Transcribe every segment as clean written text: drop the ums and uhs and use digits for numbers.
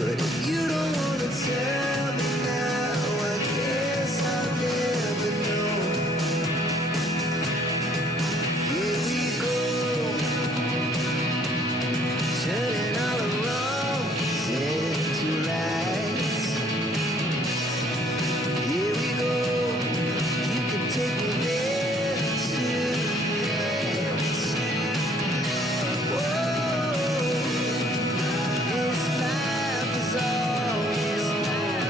But if you don't wanna tell me now, I guess I'll never know. Here we go, turning all the wrongs into rights. Here we go, you can take me there tonight. Whoa, this life is all we know.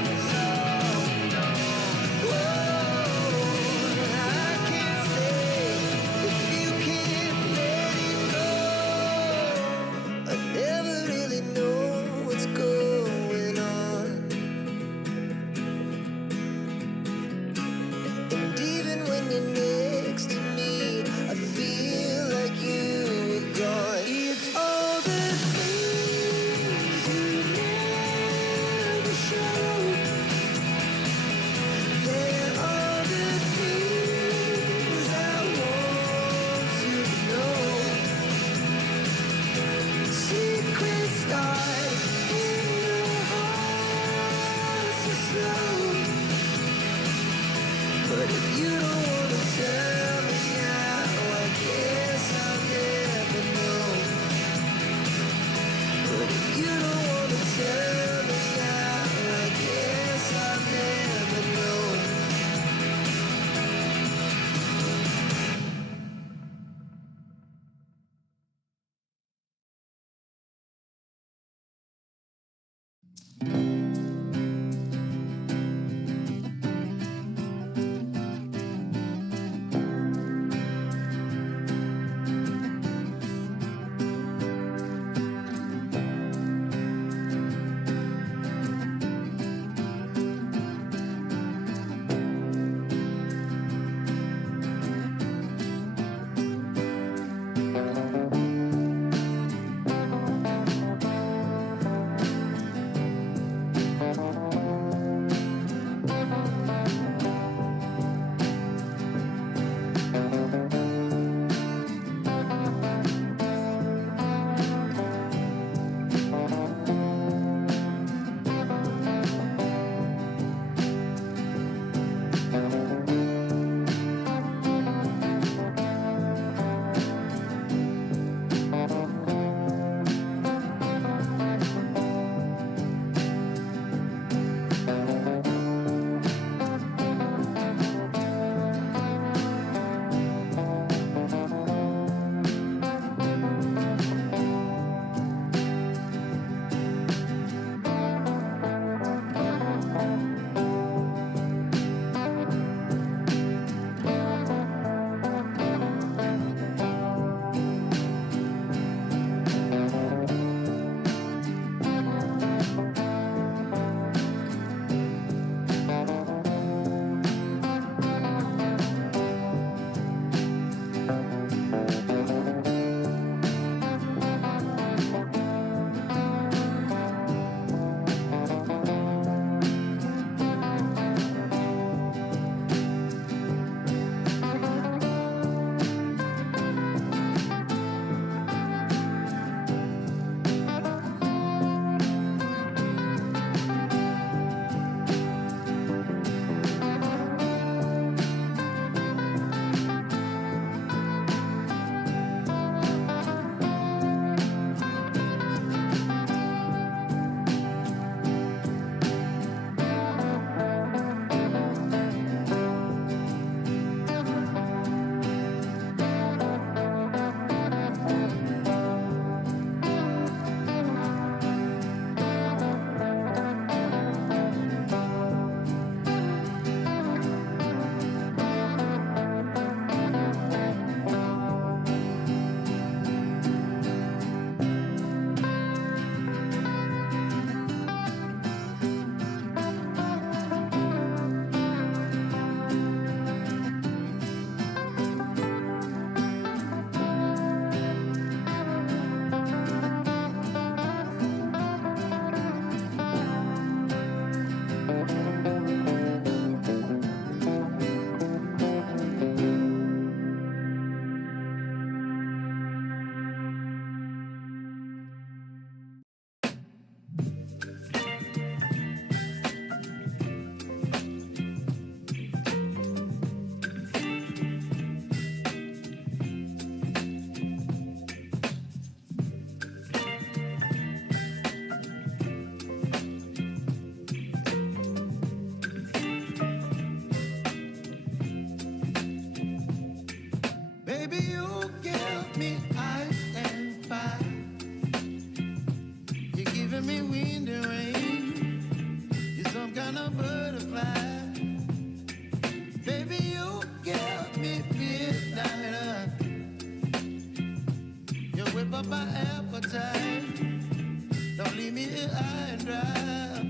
high and dry.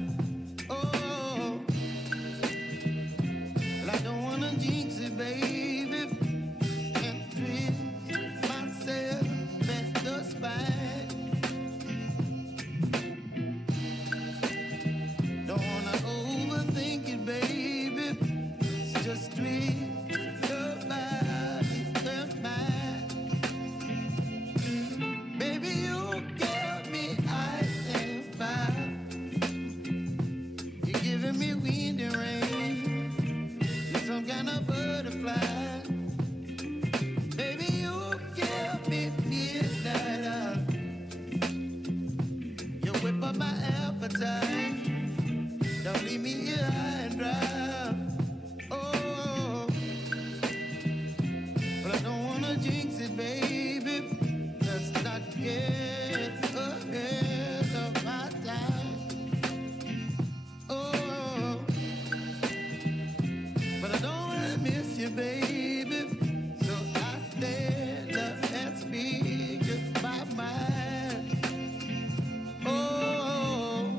Oh, well, I don't wanna jinx it, baby, and twist myself at the spine. Don't wanna overthink it, baby. It's just twist your body and mine. Baby, you give me ice and fire. You're giving me wind and rain. You're some kind of butterfly. Baby, you give me midnight. You whip up my appetite. Don't leave me here high and dry. Oh, but I don't wanna jinx it, baby. Let's not get ahead of my time. Oh, but I don't wanna miss you, baby. So I stand up and speak my mind. Oh,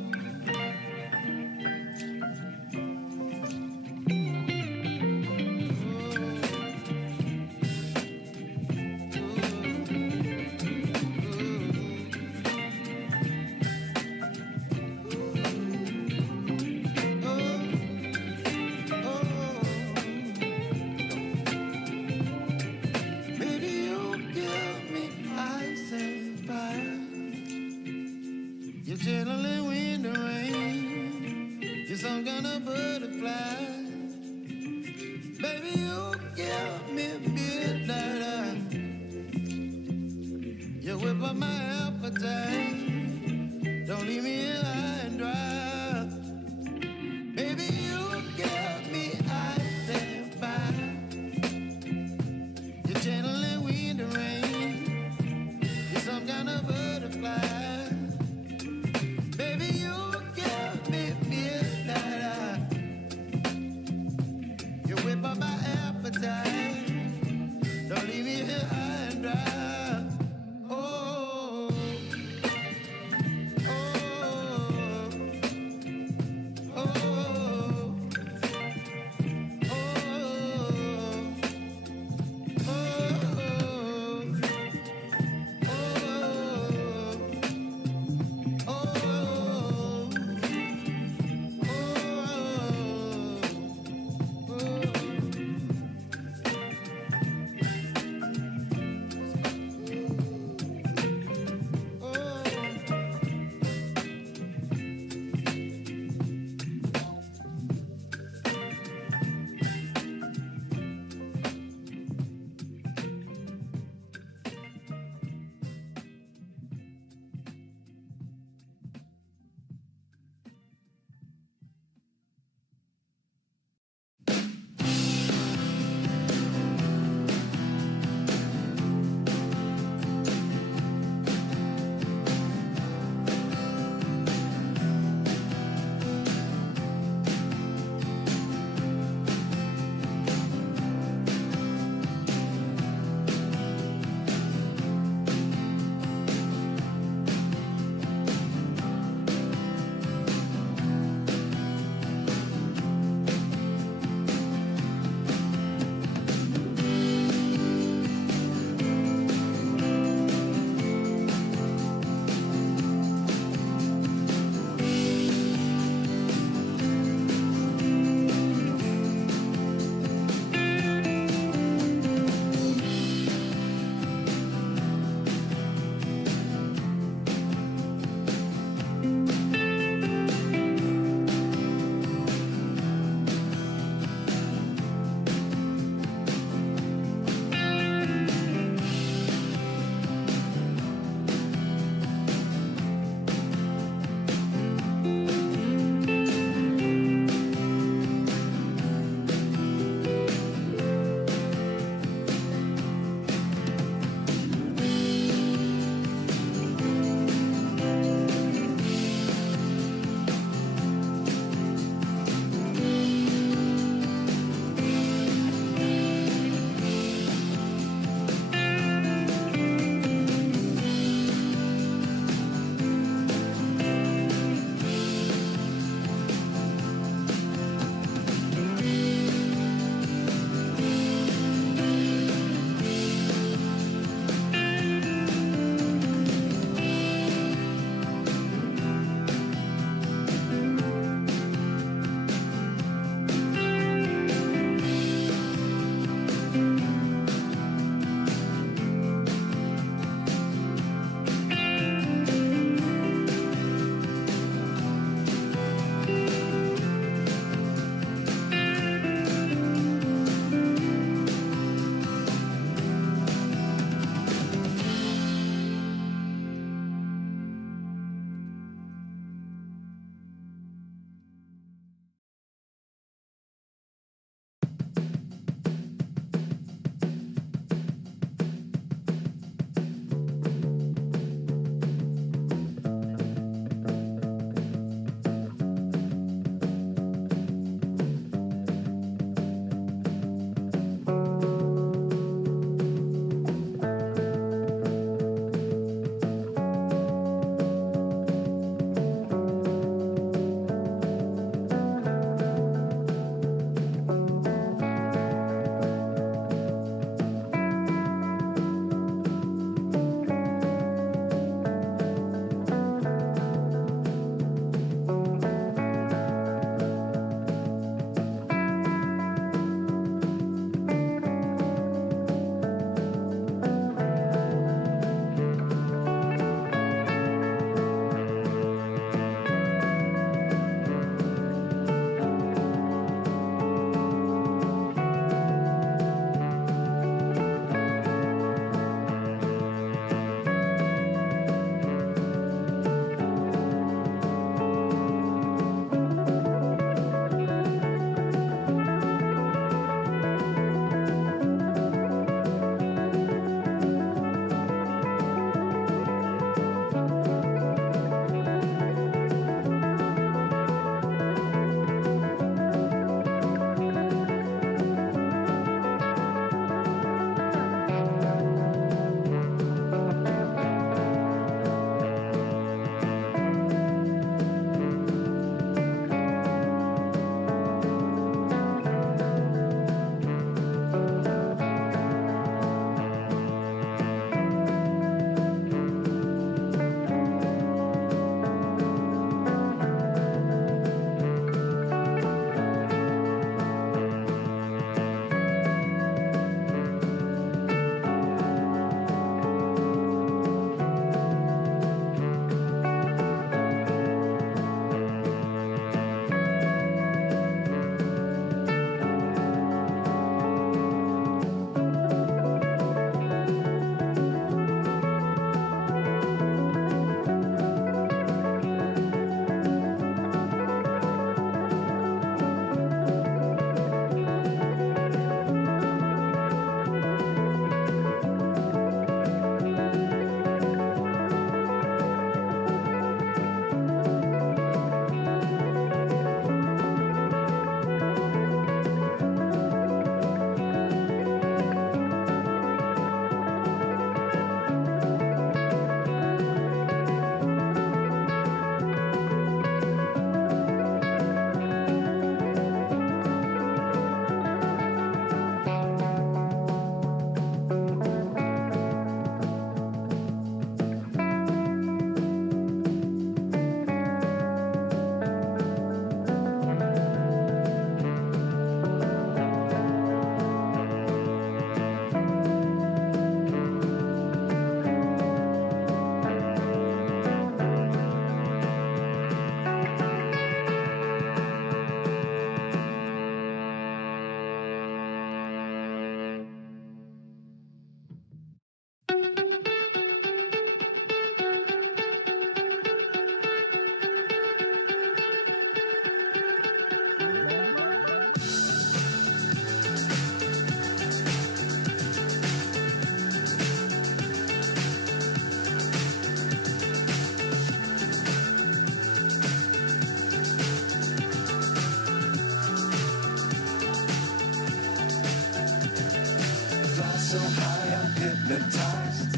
so high I'm hypnotized.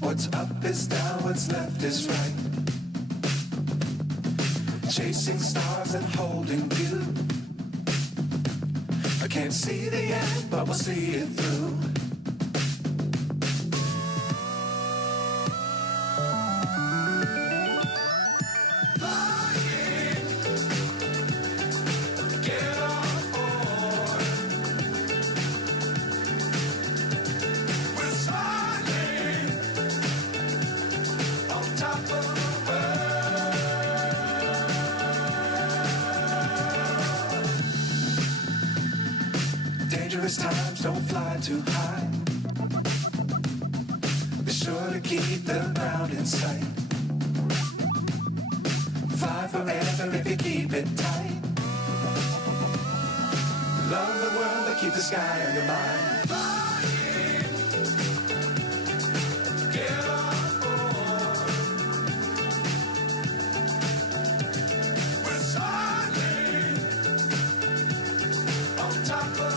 What's up is down, what's left is right. Chasing stars and holding you. I can't see the end, but we'll see it through. Dangerous times, don't fly too high. Be sure to keep the ground in sight. Fly forever if you keep it tight. Love the world, but keep the sky on your mind. Get on board. We're soaring on top of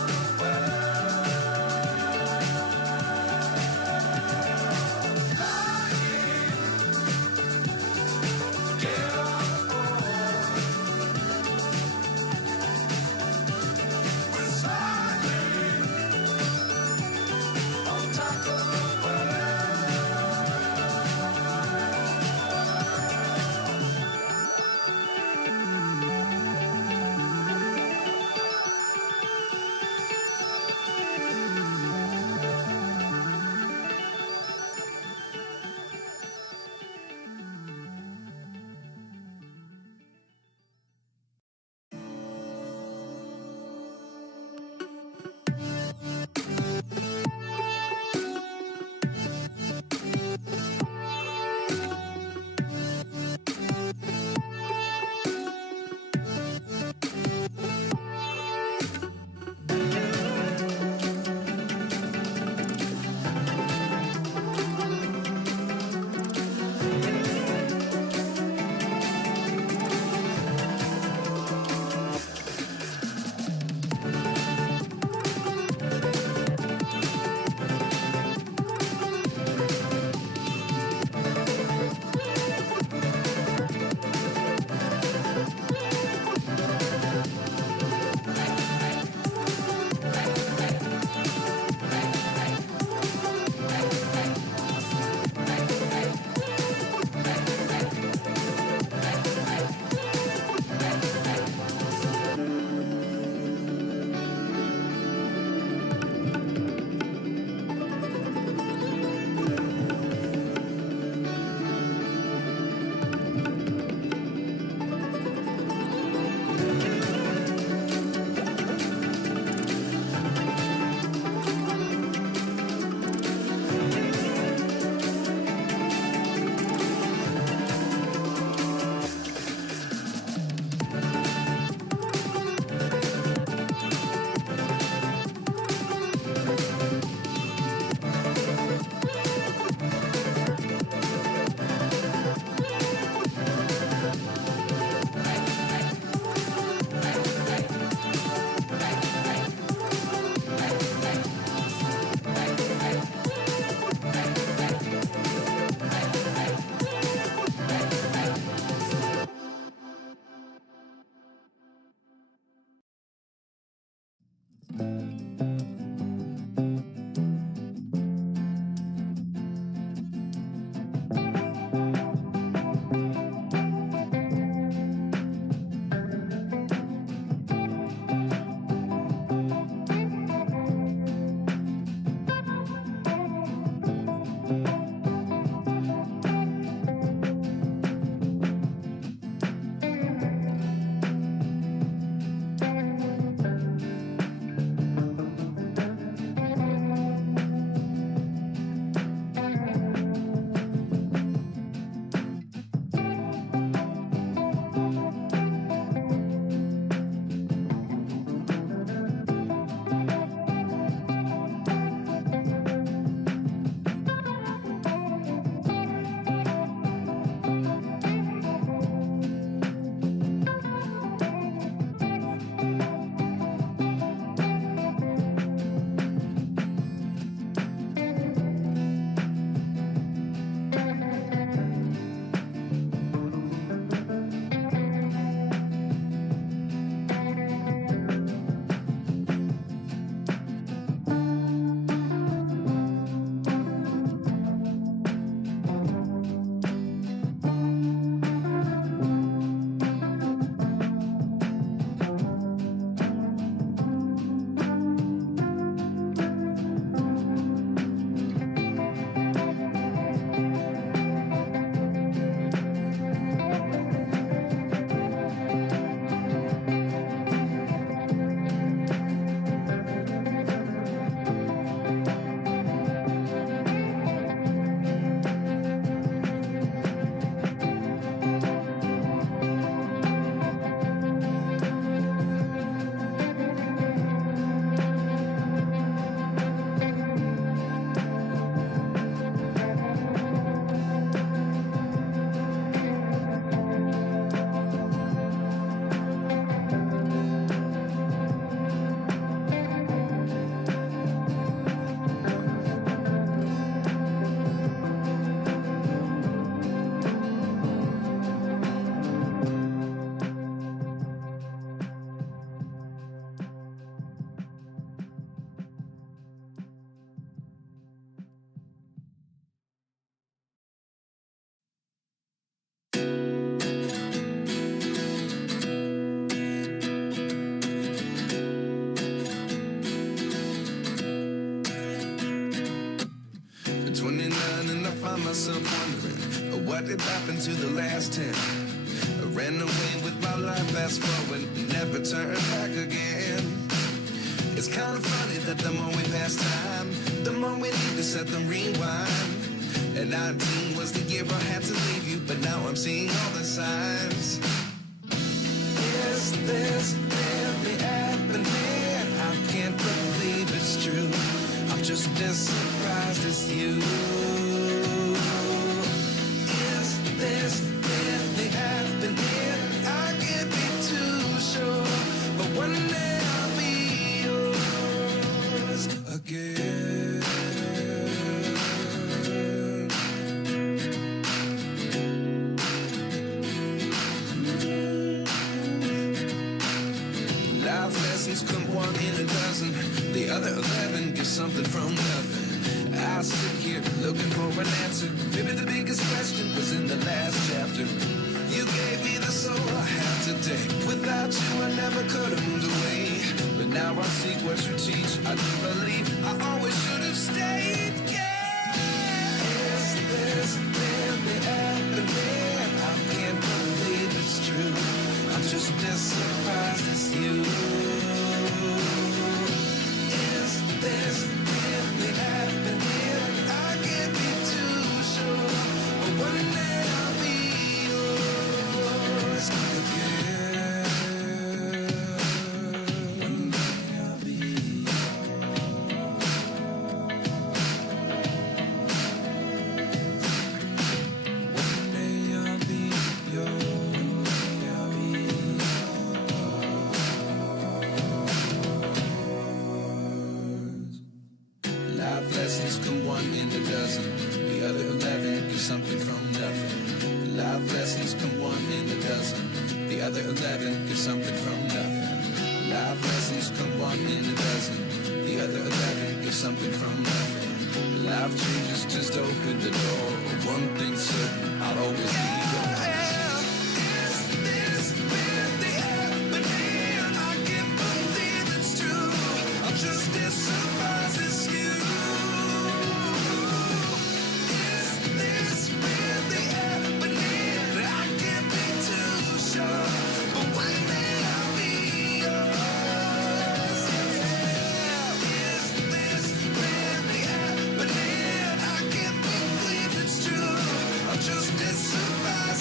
could happen to the last 10. I ran away with my life, fast forward, never turn back again. It's kind of funny that the more we pass time, the more we need to set the rewind. And 19 was the year I had to leave you, but now I'm seeing all the signs. Is this really happening? I can't believe it's true. I'm just as surprised as you. Is this really happening? I can't be too sure, but one day I'll be yours again. Life lessons come one in a dozen. The other 11 get something from nothing. I sit here looking for an answer. Maybe the biggest question was in the last chapter. You gave me the soul I have today. Without you I never could have moved away. But now I see what you teach. I do believe I always should have stayed. Yeah. Is this really happening? I can't believe it's true. I'm just as surprised as you. Is this really happening? I can't be too sure, but one day I'll be yours again. One day I'll be yours. One day I'll be yours. Life lessons come one in a dozen. The other 11 get something from nothing. Life lessons come one in a dozen. The other 11 get something from nothing. Life lessons come one in a dozen. The other 11 get something from nothing. Life changes just open the door. One thing's certain, I'll always be yours. Is this really happening? I can't believe it's true. I'm just as surprised as you. Just as surprised.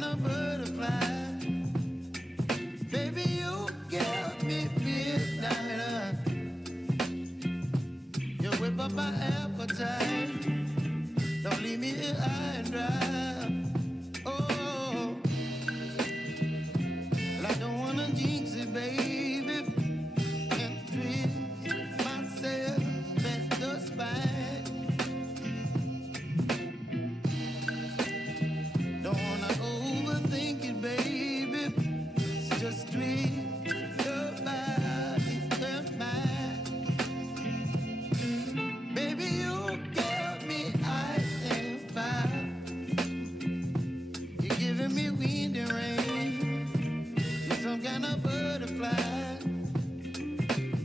kind of butterfly. Baby, you give me midnight. You whip up my appetite. Don't leave me here high and dry. Oh, well, I don't wanna jinx it, baby, and twist myself at the spine. Don't wanna overthink it, baby. It's just twist your body and mine. Baby, you give me ice and fire. You're giving me wind and rain. You're some kind of butterfly.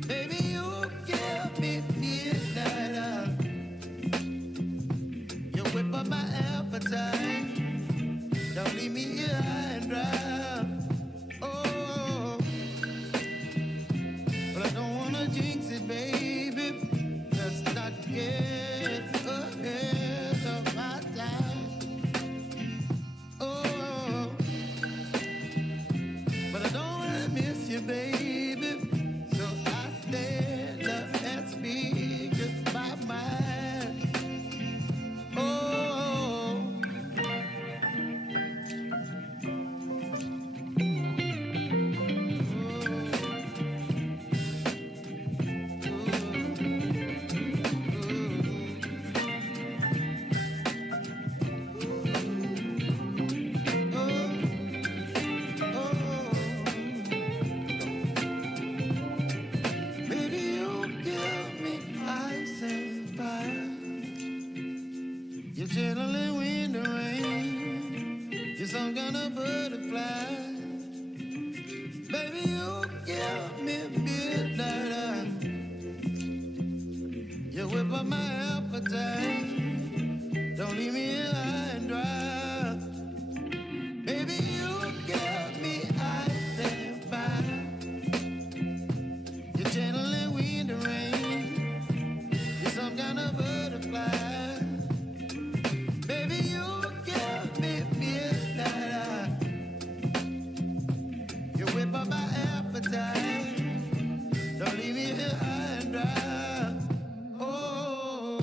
Baby, you give me midnight. You whip up my appetite. Don't leave me here high and dry. Oh, but I don't wanna jinx it, baby. Let's not get ahead of my time. Oh, but I don't wanna miss you, baby. So I stand up and speak just my mind. Oh. Baby, you give me ice and fire. You're channeling wind and rain. You're some kind of butterfly. Baby, you give me midnight. You whip up my appetite. Don't leave me here high and dry. Baby, you give me ice and fire. You're channeling wind and rain. You're some kind of butterfly. Baby, you give me midnight. You whip up my appetite. Don't leave me here high and dry. Oh.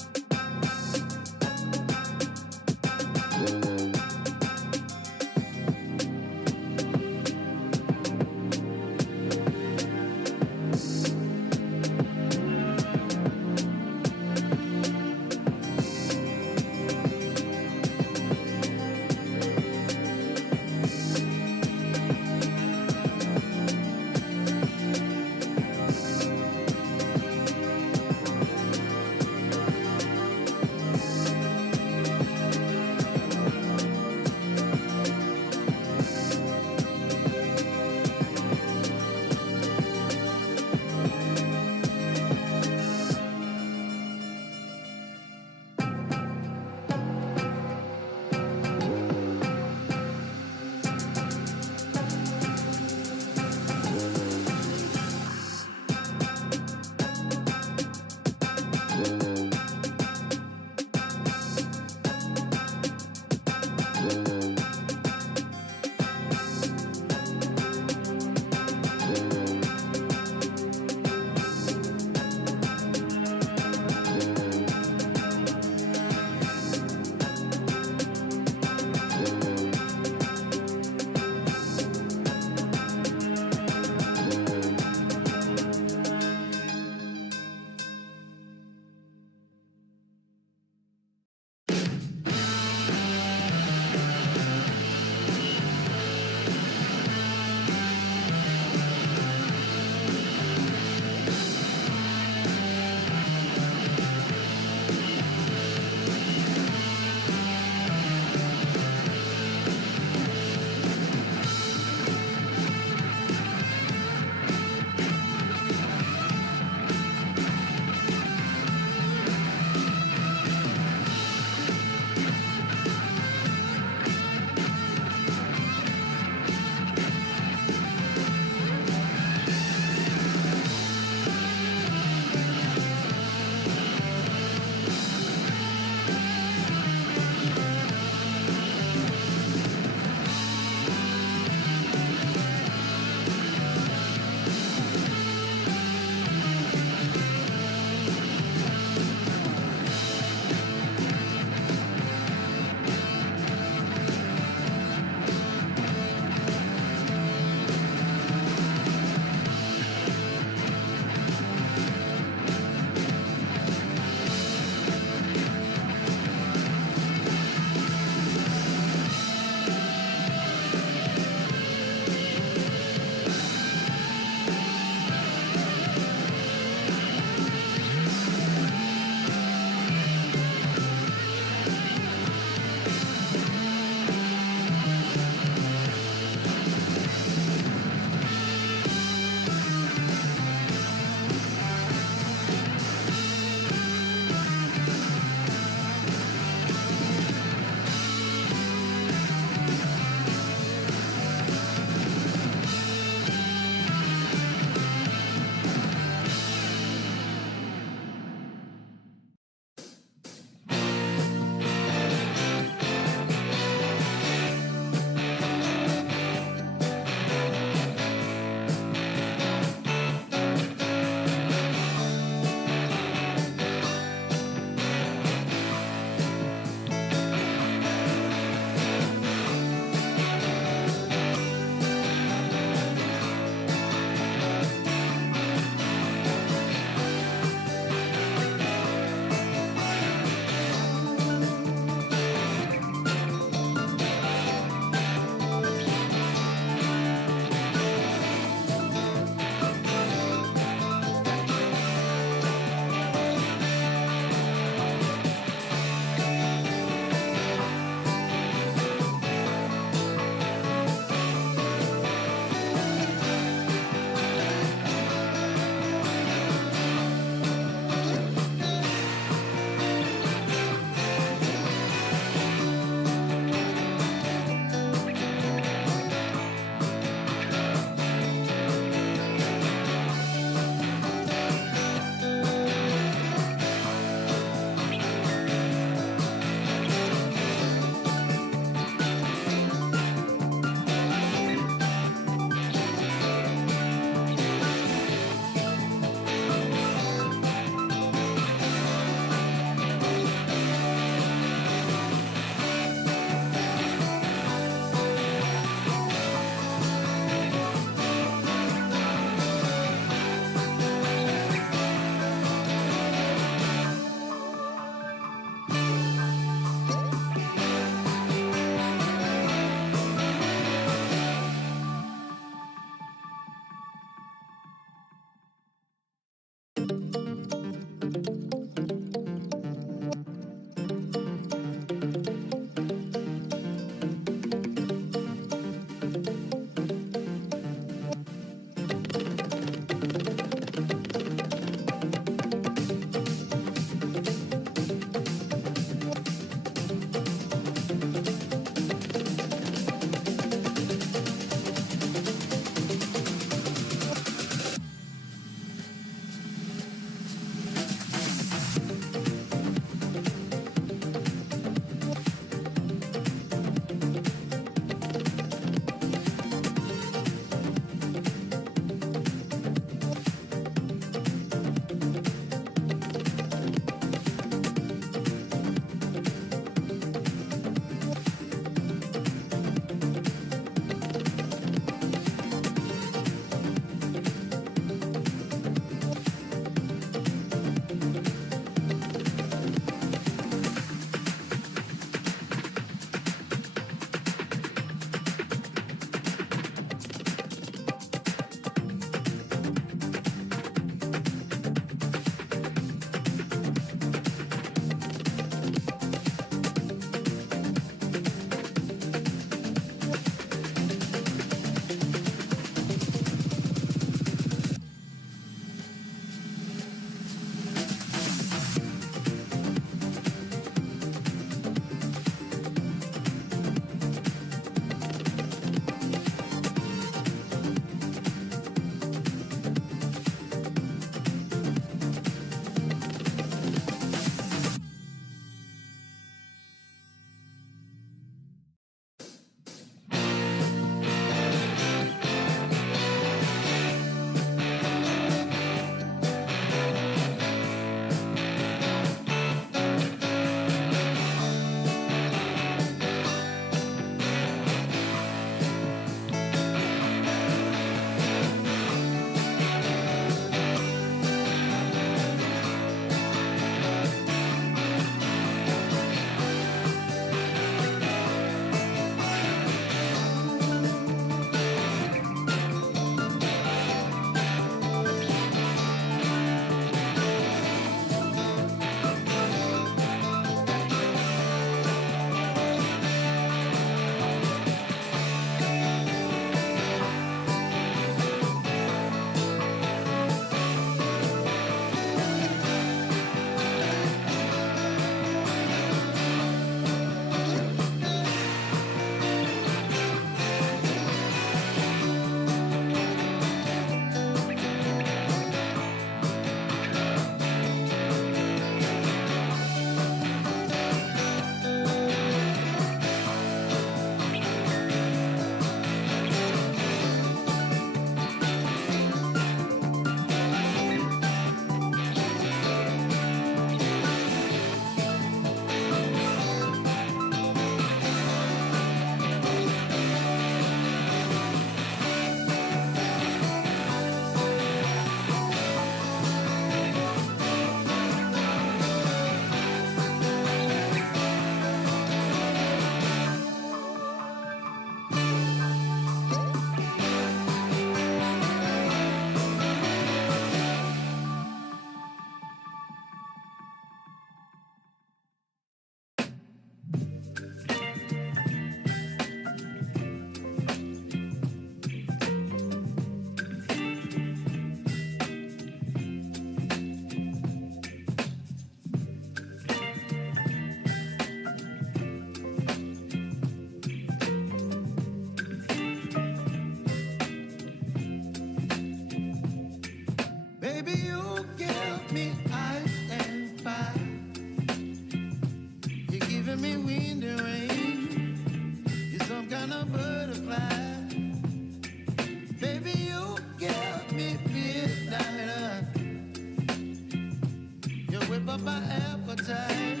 up my appetite.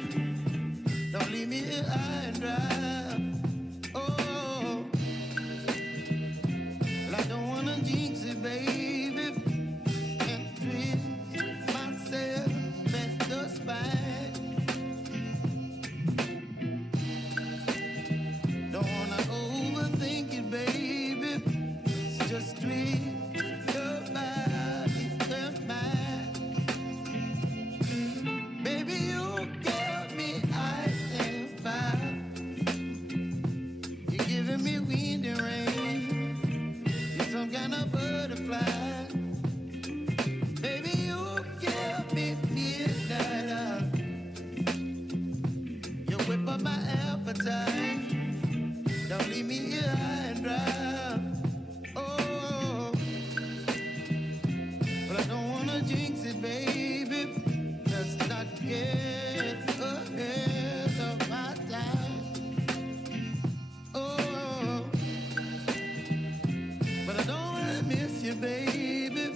Don't leave me here high and dry. Oh, well, I don't wanna jinx it, baby, and twist myself at the spine. Don't wanna overthink it, baby. It's just twist your body and mine. Baby, you got me ice and fire. You're giving me wind and rain. You're some kind of butterfly. Baby, you got me midnight. You whip up my appetite. Don't leave me here high and dry. Oh, but I don't wanna jinx it, baby. Let's not get ahead of my time. Oh, but I don't wanna miss you, baby.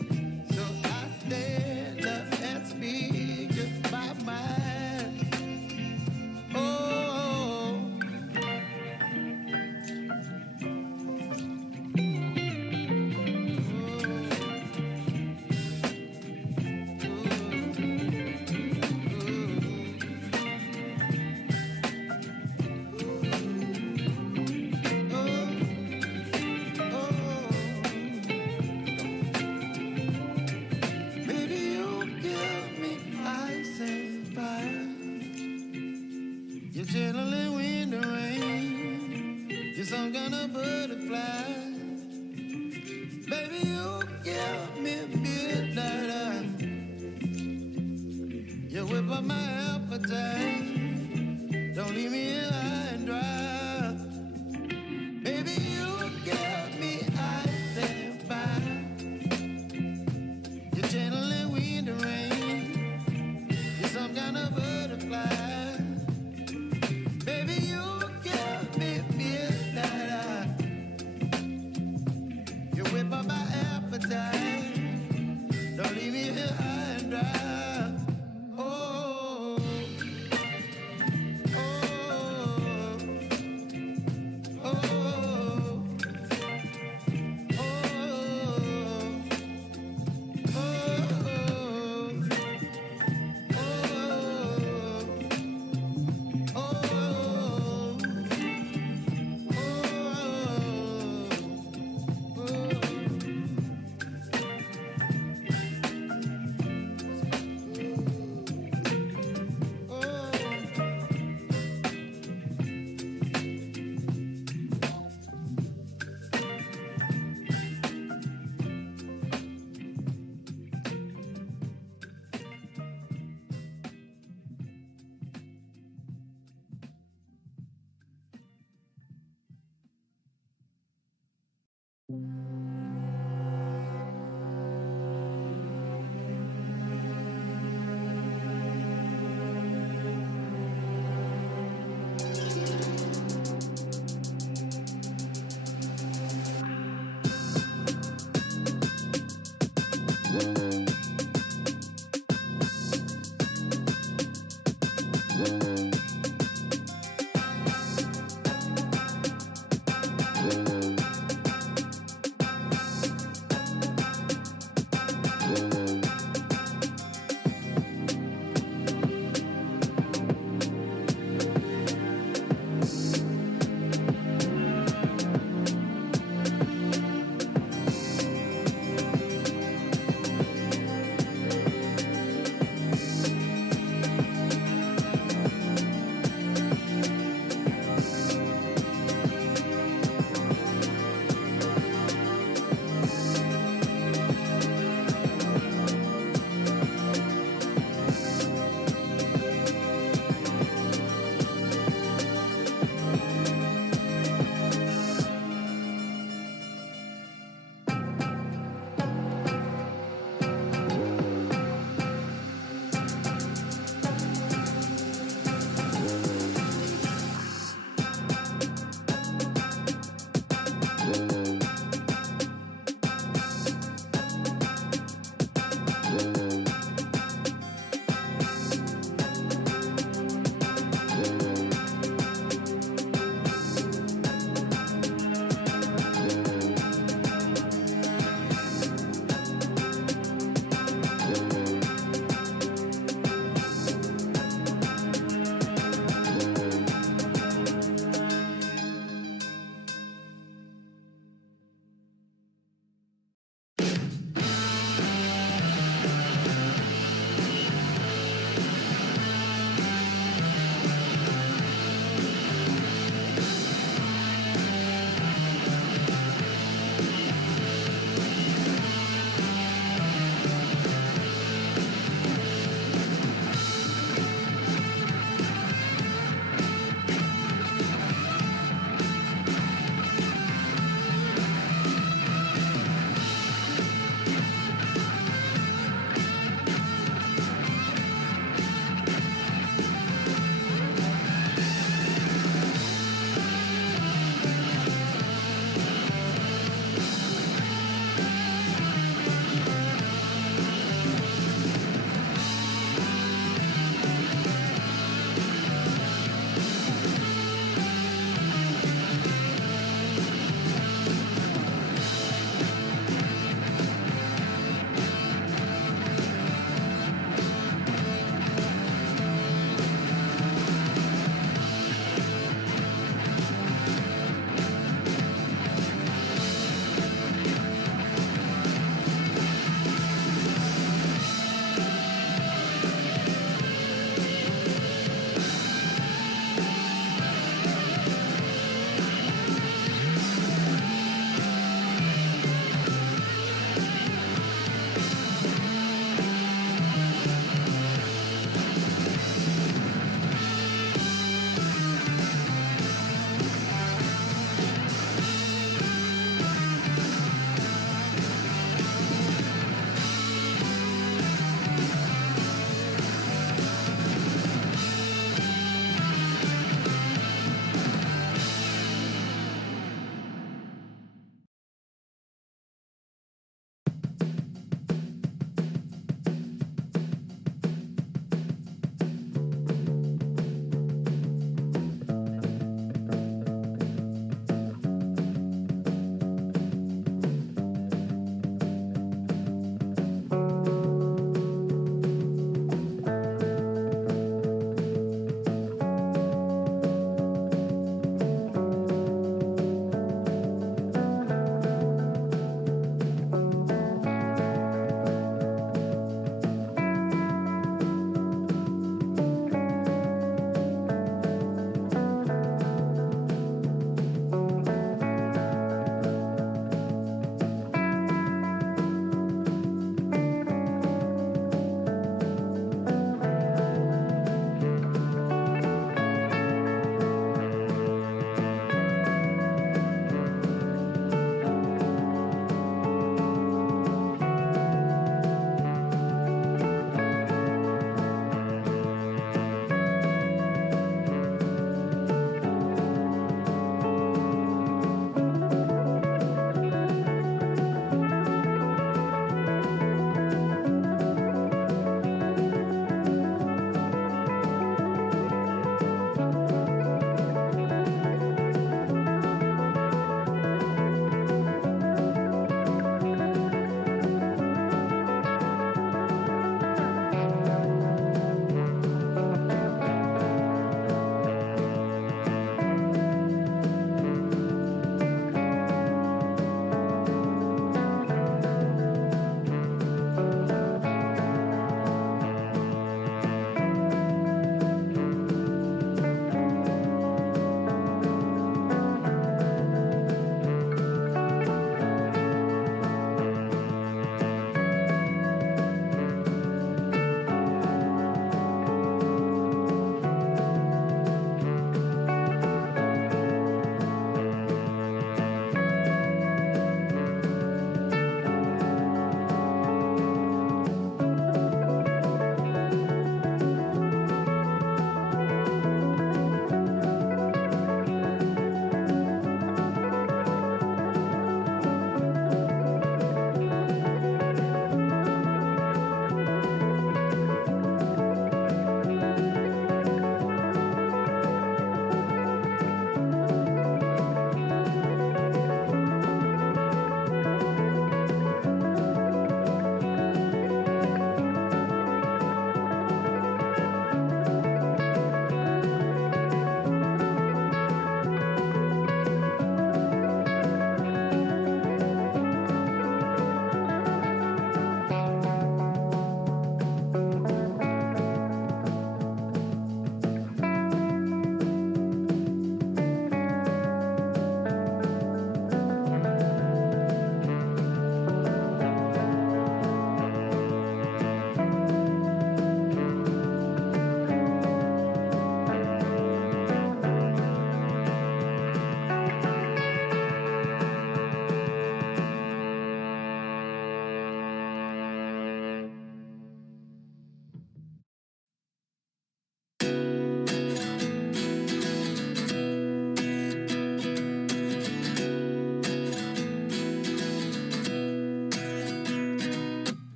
So I stand up and speak just my mind. Oh. Chilling wind and rain, you're some kind of butterfly. Baby, you give me midnight. You whip up my appetite. Don't leave me here high and dry. Baby, you give me ice and fire. You're channeling wind and rain. You're some kind of butterfly. Baby, you give me midnight. You whip up my appetite. Don't leave me here high and dry. Oh, oh, oh, oh,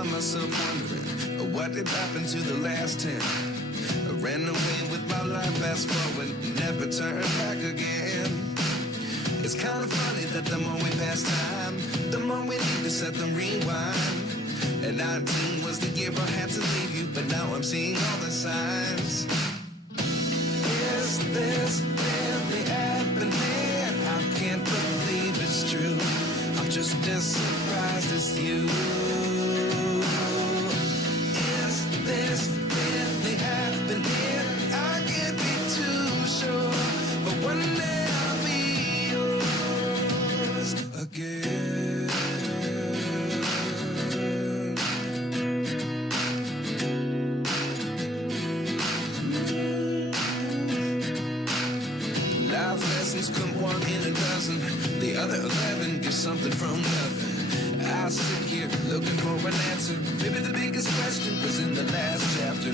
find myself wondering, what did happen to the last 10? I ran away with my life, fast forward, never turn back again. It's kind of funny that the more we pass time, the more we need to set them rewind. And 19 was the year I had to leave you, but now I'm seeing all the signs. Is this really happening? I can't believe it's true. I'm just as surprised as you. Is this really happening? I can't be too sure, but one day I'll be yours again. Life lessons come one in a dozen. The other 11 get something from nothing. I sit here looking for an answer. Maybe the biggest question was in the last chapter.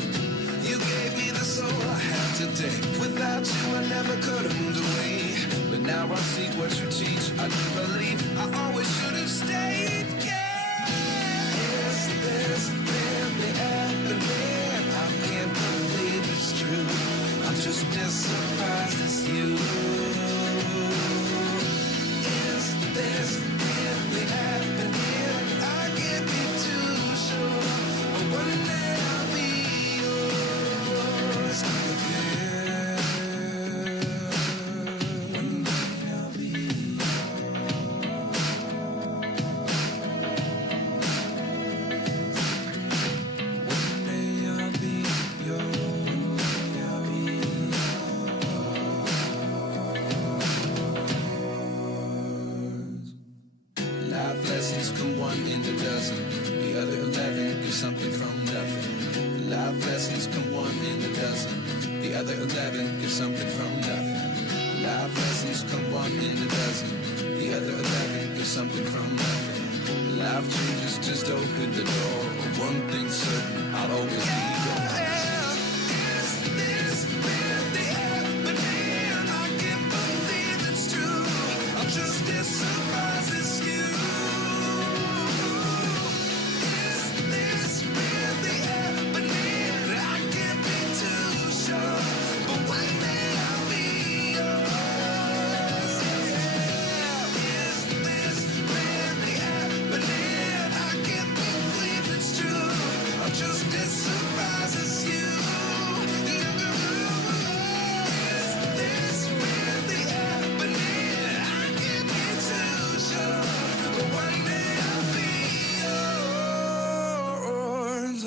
You gave me the soul I have today. Without you I never could have moved away. But now I see what you teach. I do believe I always should have stayed. Yeah. Is this really happening? I can't believe it's true. I'm just as surprised as you. Is this really happening? I can't be too sure, but one day I'll be yours again. One day I'll be yours. One day I'll be yours. Life lessons come one in a dozen. The other 11 get something from nothing. Life lessons come one in a dozen. The other 11 get something from nothing. Life lessons come one in a dozen. The other 11 get something from nothing. Life changes just open the door. One thing's certain, I'll always be yours. Is this really happening? I can't believe it's true. I'm just as surprised as you. Is this really happening? I can't be too sure, but one day I'll be yours. Yeah. Is this really happening? I can't believe it's true. I'm just as surprised as you. Is this really happening? I can't be too sure, but one day I'll be yours.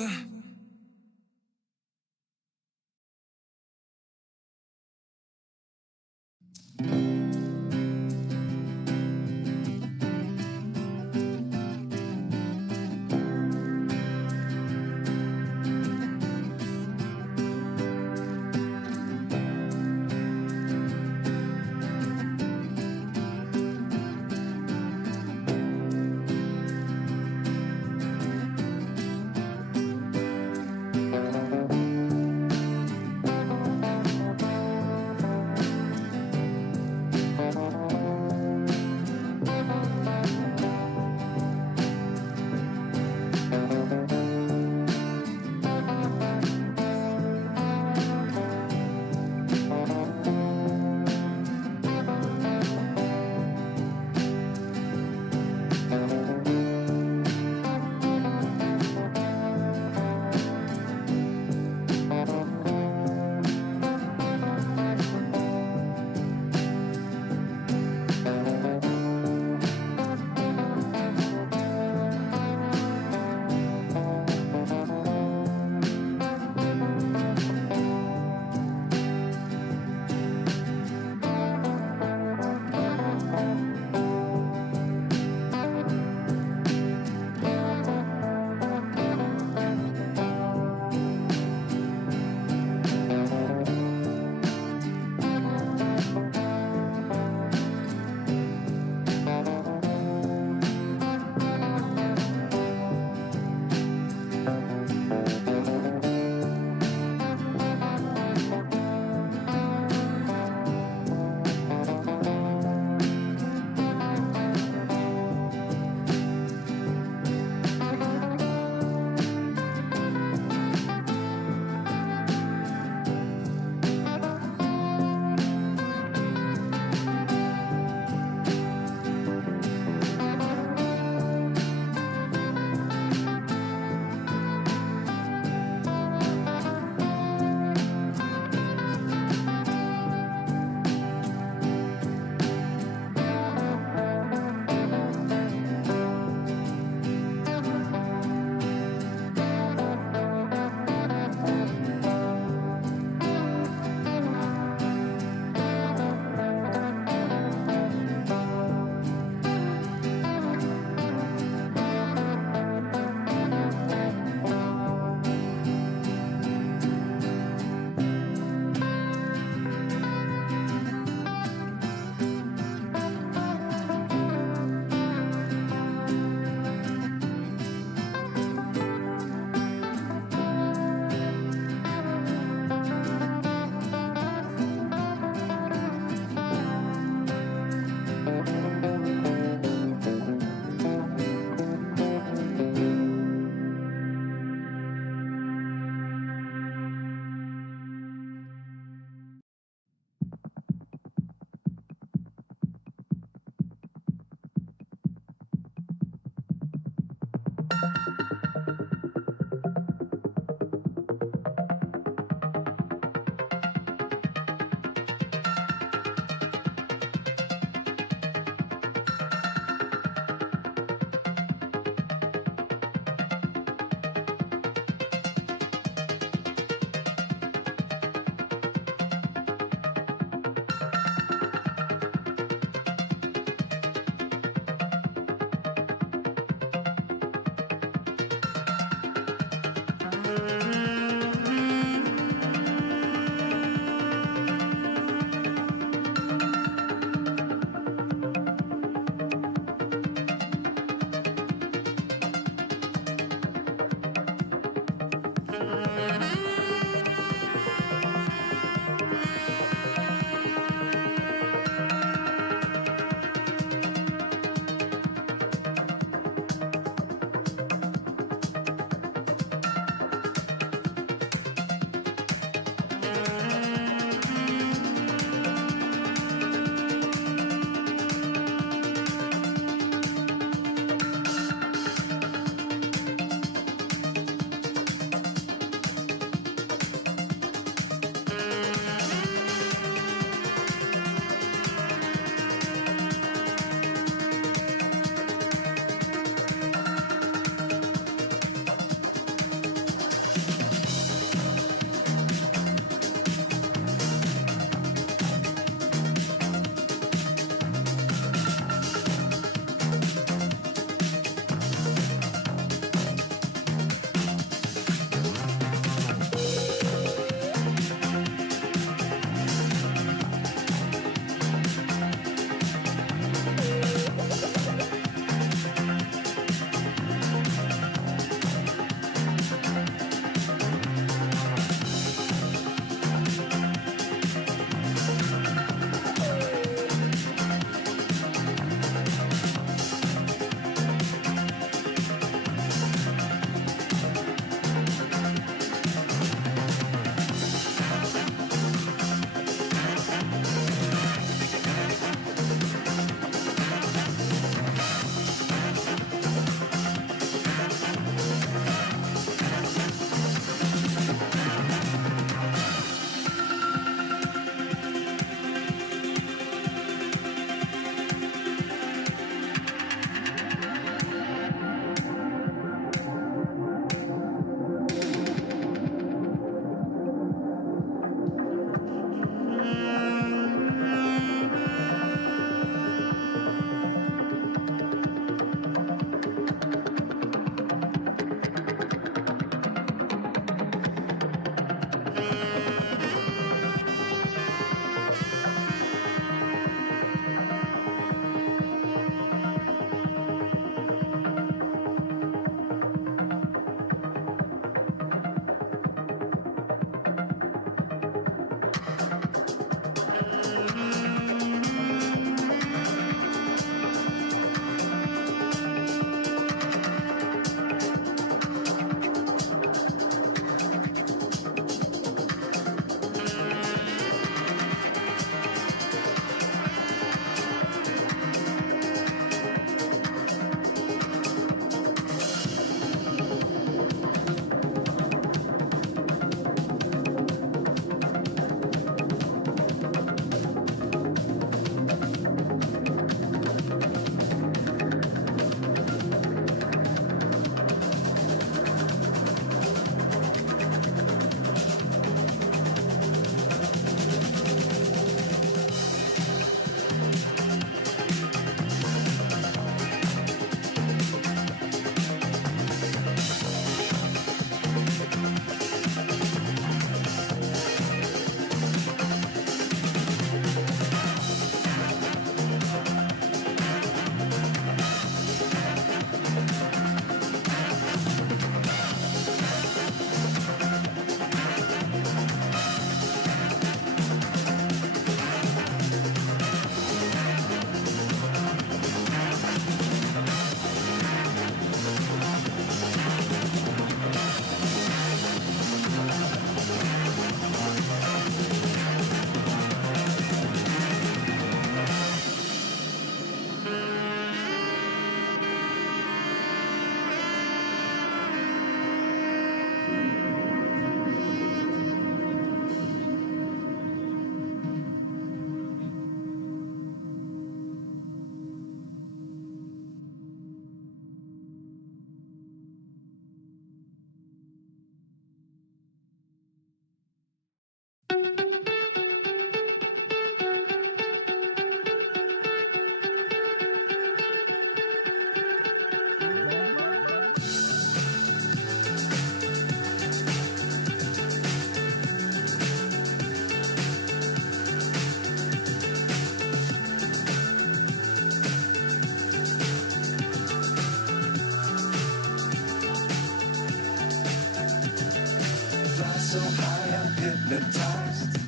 so high I'm hypnotized.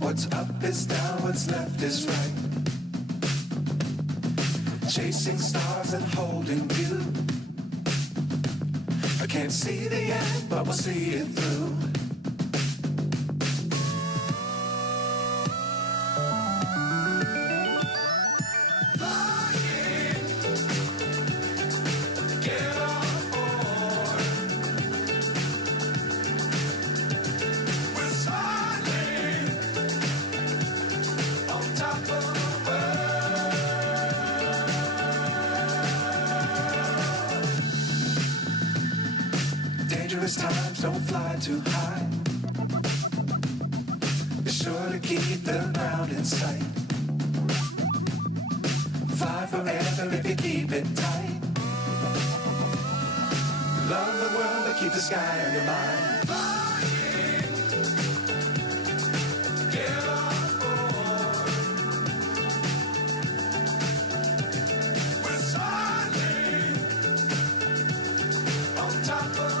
What's up is down, what's left is right. Chasing stars and holding you. I can't see the end, but we'll see it through. Times don't fly too high. Be sure to keep the ground in sight. Fly forever if you keep it tight. Love the world but keep the sky on your mind. Get on board. We're sailing on top of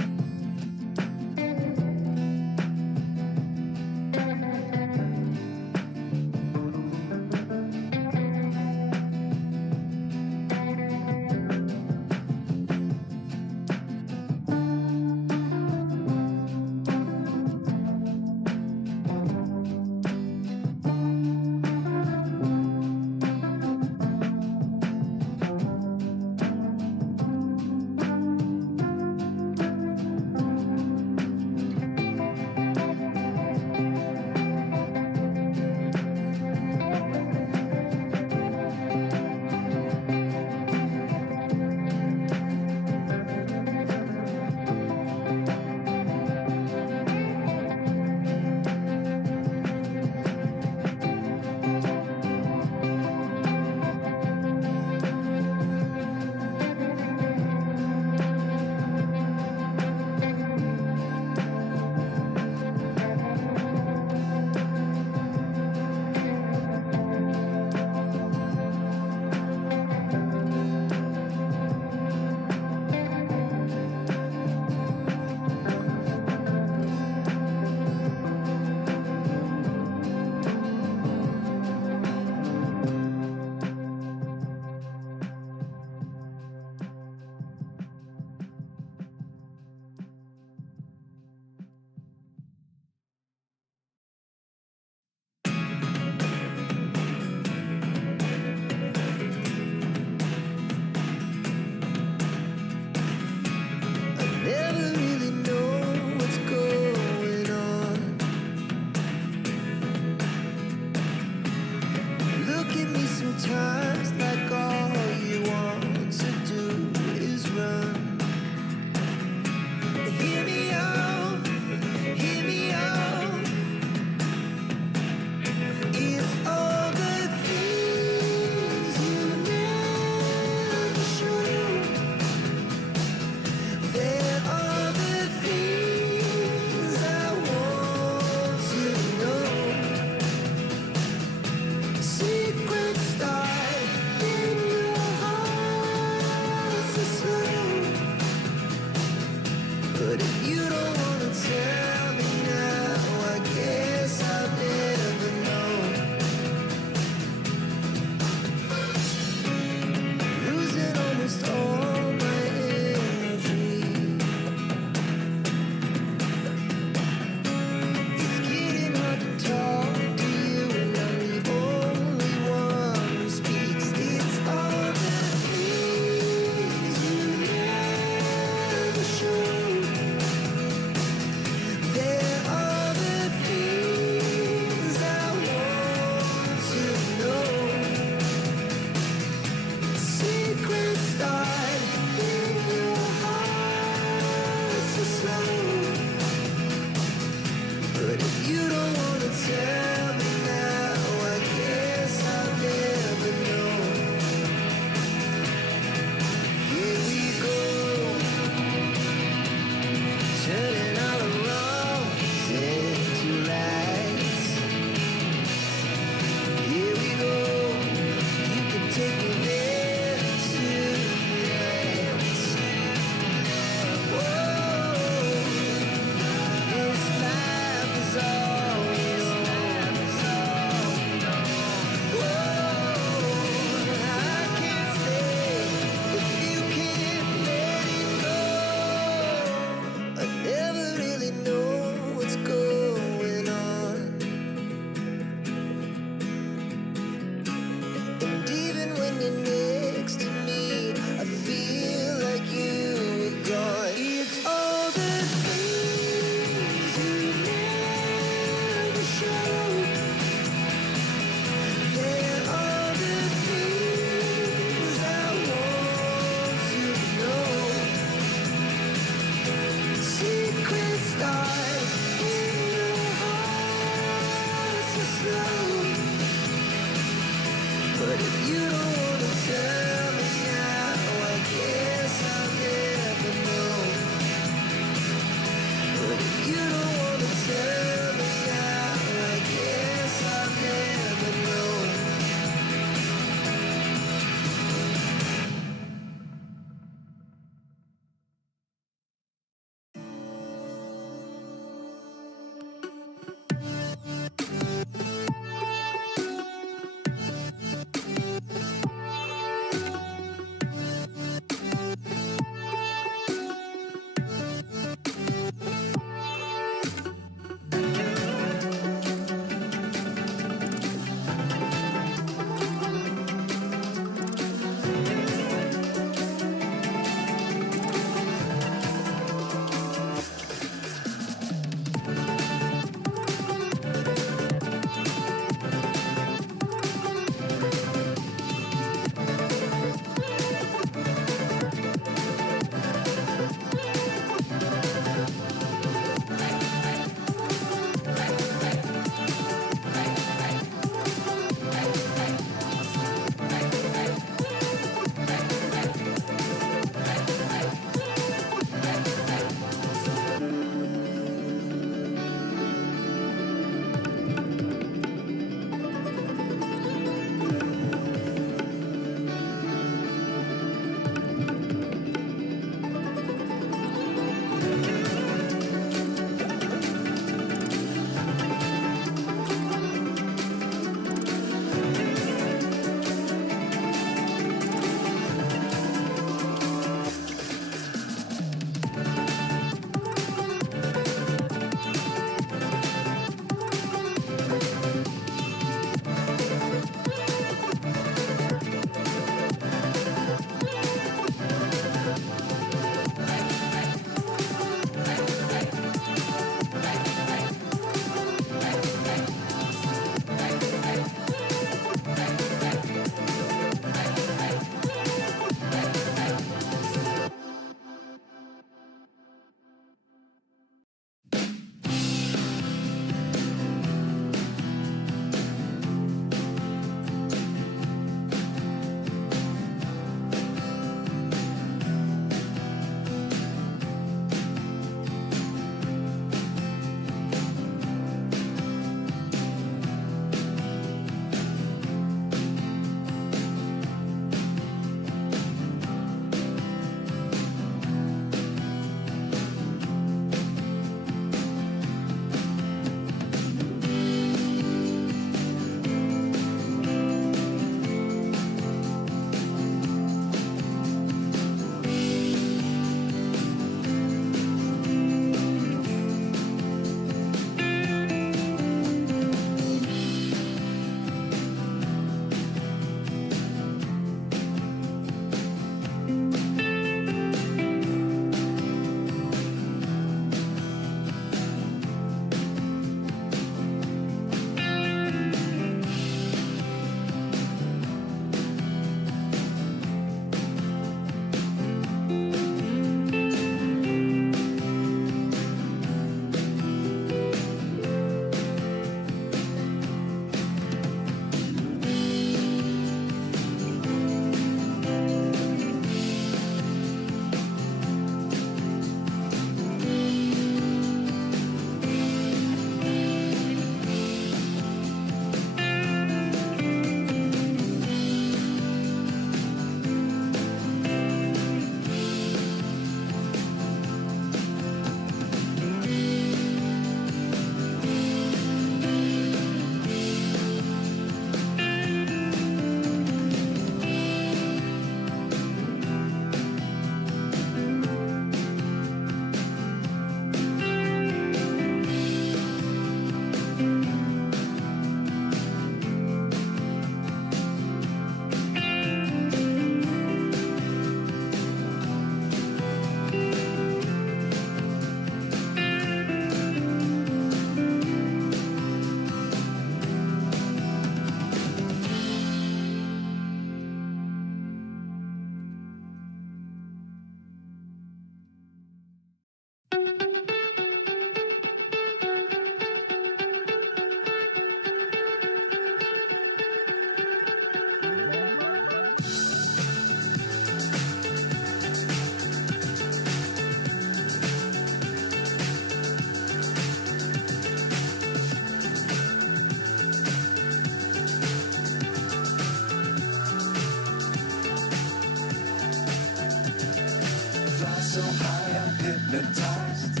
so high I'm hypnotized.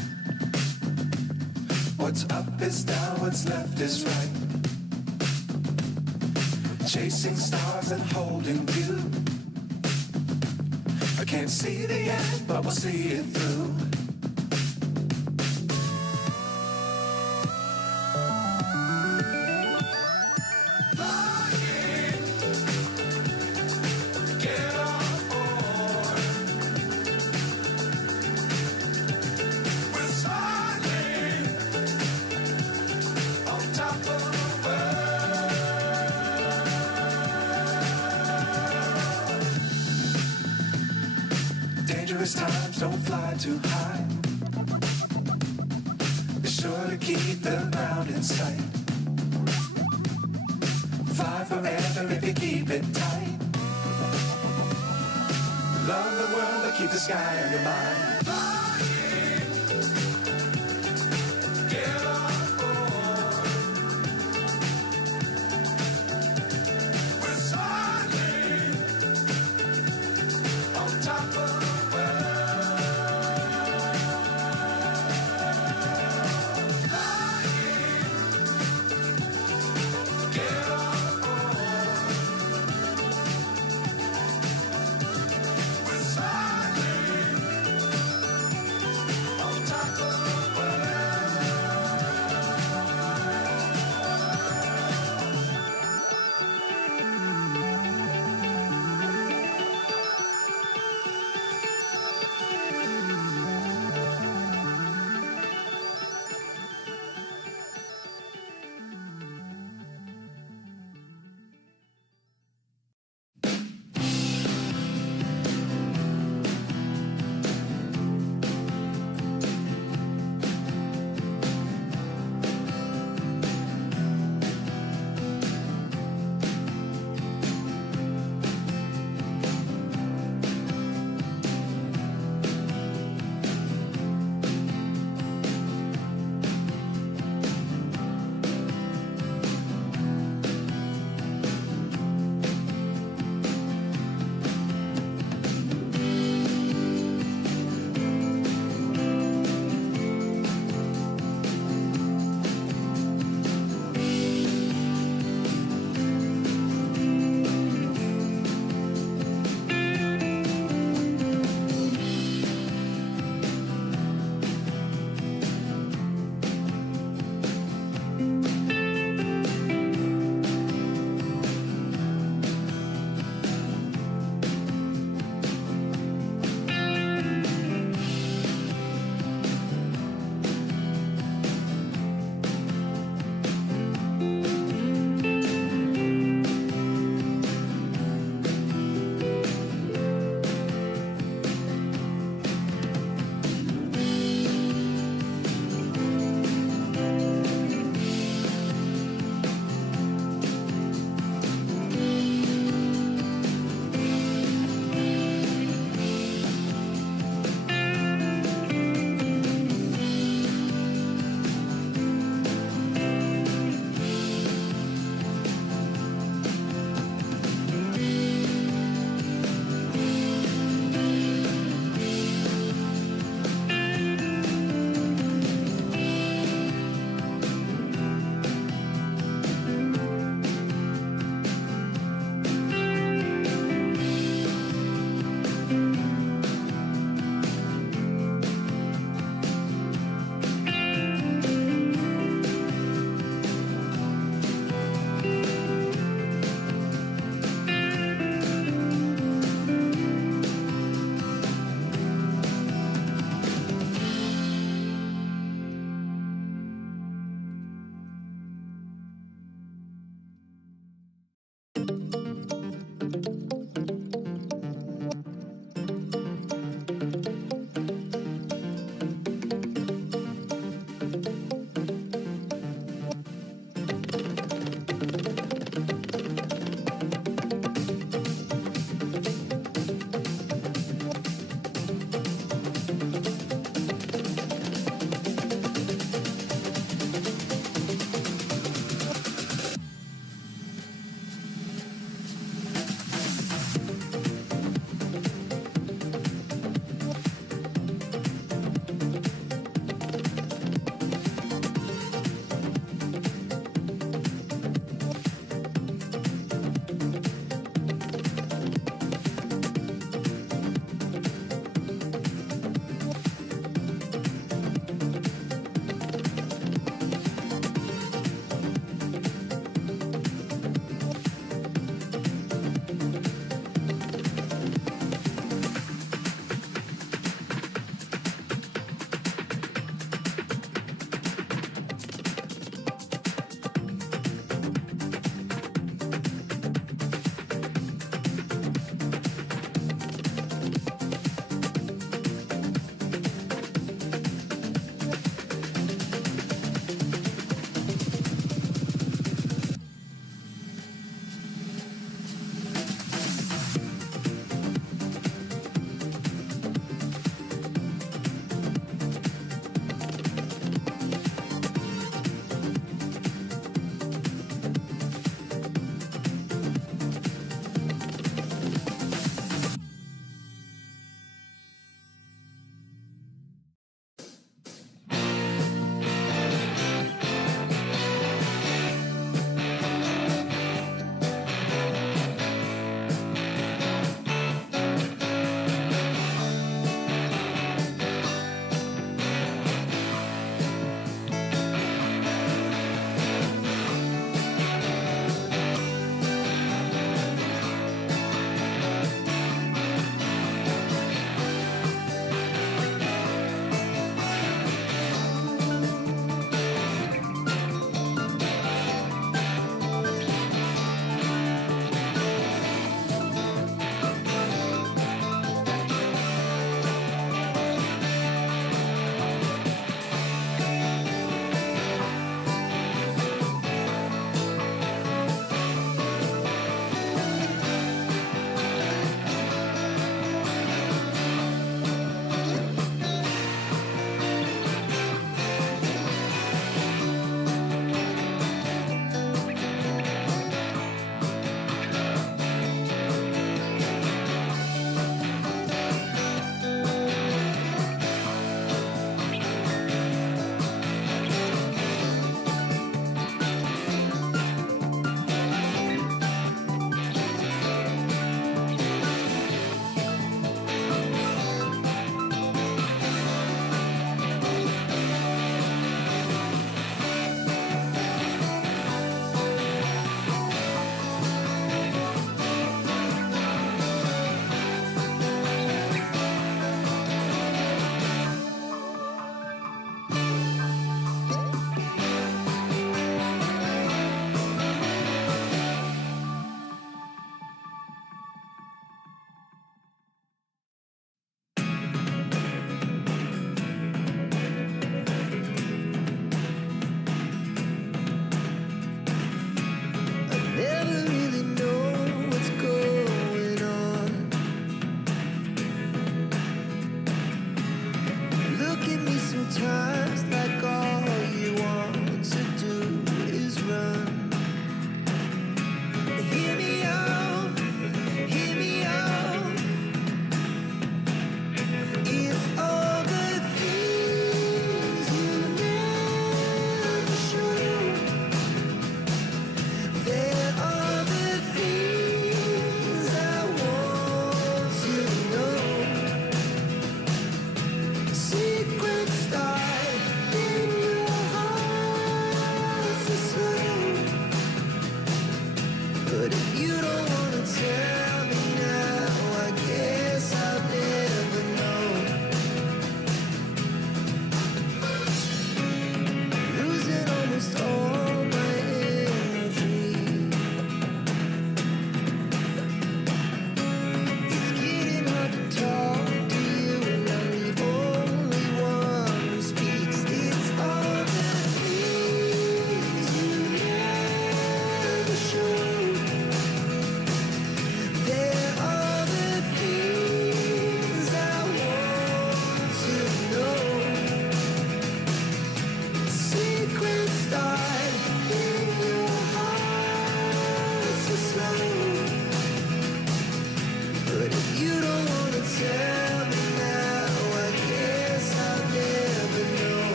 What's up is down, what's left is right. Chasing stars and holding you. I can't see the end, but we'll see it through. Dangerous times, don't fly too high. Be sure to keep the ground in sight. Fly forever if you keep it tight. Love the world, but keep the sky on your mind. Get on board. We're soaring on top of the world. Get on board. We're soaring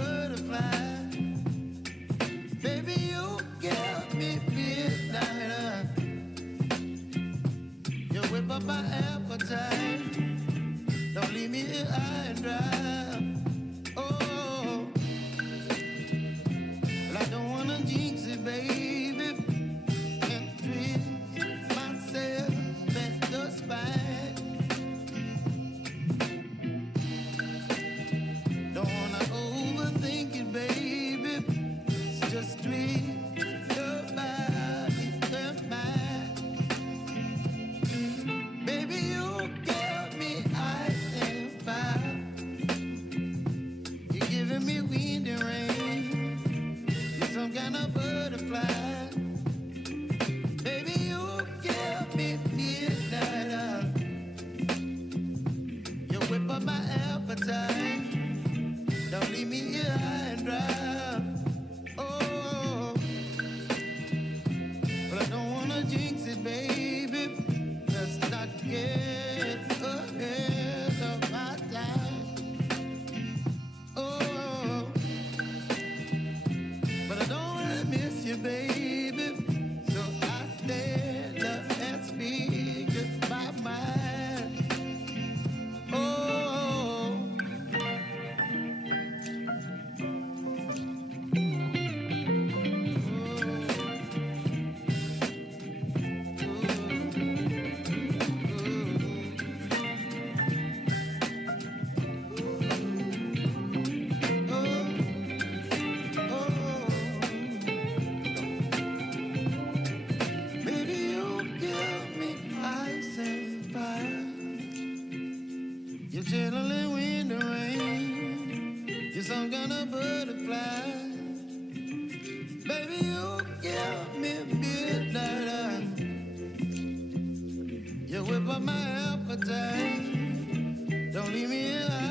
butterfly. Baby, you give me midnight. You whip up my appetite. Don't leave me here high and dry. Oh, well, I don't wanna jinx it, baby, and twist myself at the spine. Don't wanna overthink it, baby. It's just twist your body and mine. Baby, you give me ice and fire. You're giving me wind and rain. You're some kind of butterfly. Baby, you give me midnight. You whip up my appetite. Don't leave me here high and dry. Oh, but I don't wanna jinx it, baby. Let's not get ahead of my time. Oh, but I don't wanna miss you, baby. So I stand up and speak my mind. Oh. Baby, you give me ice and fire. You're chilling wind and rain. You're some kind of butterfly. Baby, you give me midnight. You whip up my appetite. Don't leave me here.